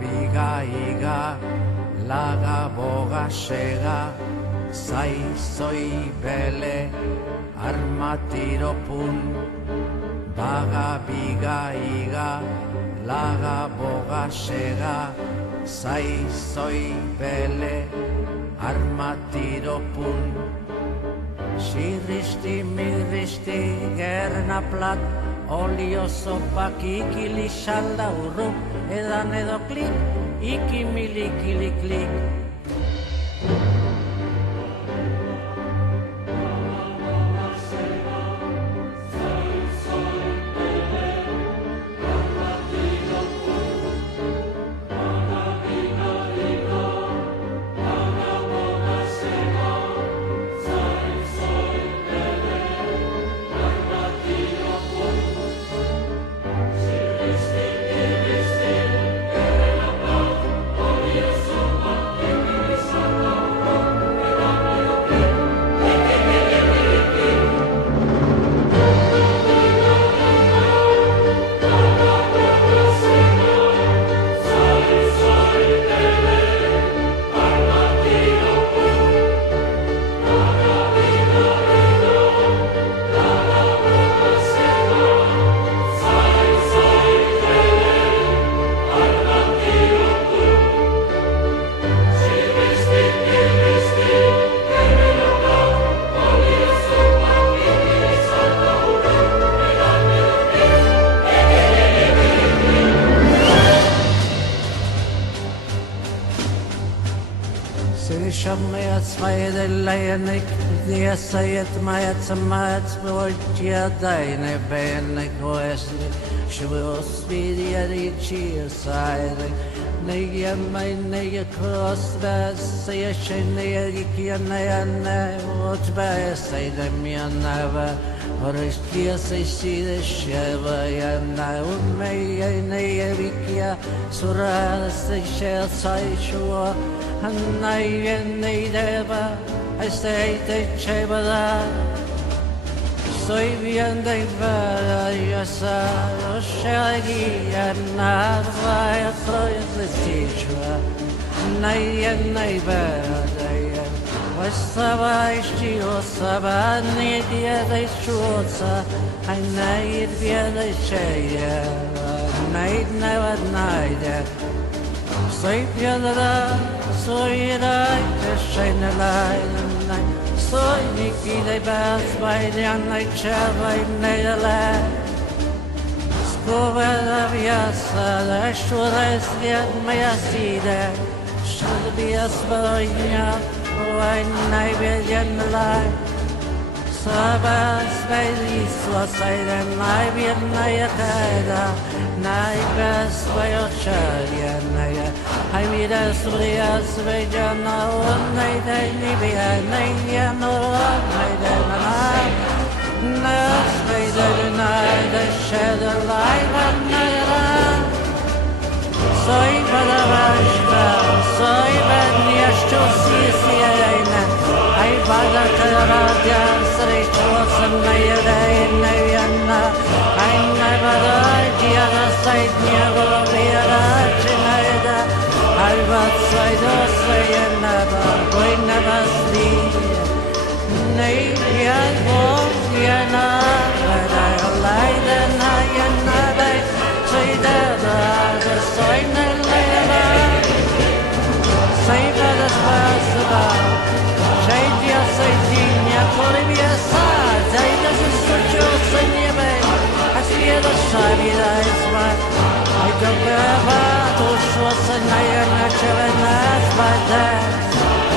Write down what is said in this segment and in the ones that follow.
biga iga, laga boga sega, zai zoi bele, armatiro pun. Baga biga iga, laga boga sega, zai zoi bele, armatiro pun. Sirristi mirristi gerna plat, olio sopa kikili salda urru, edan edo klik, ikimilikili klik. Jeg sier meg som et språk jeg deine bene kåsne Sjøs videre i kjøsere Nye meg nye kåsvæs Jeg kjenner jeg ikke nøyene Og tvære seg dem jeg næve Og røstlige seg side skjøve jeg næve Og meg jeg nøye vikje Så røde seg skjøl seg sjå Han nøye nøydeva I stay the chamber Soy bien de ver yo sa shagi na vai atrás de sichua Nay nay bada Wasaba istio saba ni dia de chusa Ay nay dia de cheia Nay never night Soy piedra soy the shine light Soy Nicky de Bass by the night chava in Netherland. Scova la viassa, la shura sliat maya sida. Should be a spoilia, oh I naibian light. Sabas by this was I then naibian nayakada. Naibas by Ocharia naya. I mean as Rias Vejana one night I Libya Naya no night and Nas made the night I shed a light and night Soy para Vashta Soy Vanias to Siciana I Vada Karadia Srechos and Nayada in Nayana I never died the other side never be a I was say never, we never sleep. Nay, yeah, but I lie and I never say that the sign and later. Say that it's possible. Change your safety, Bolivia side. Say this is such a senior bay. I see the shiny eyes, I don't ever. Was a night and a by that.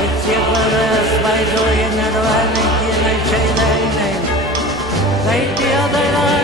It's your brothers by doing it running in a chain. Take the other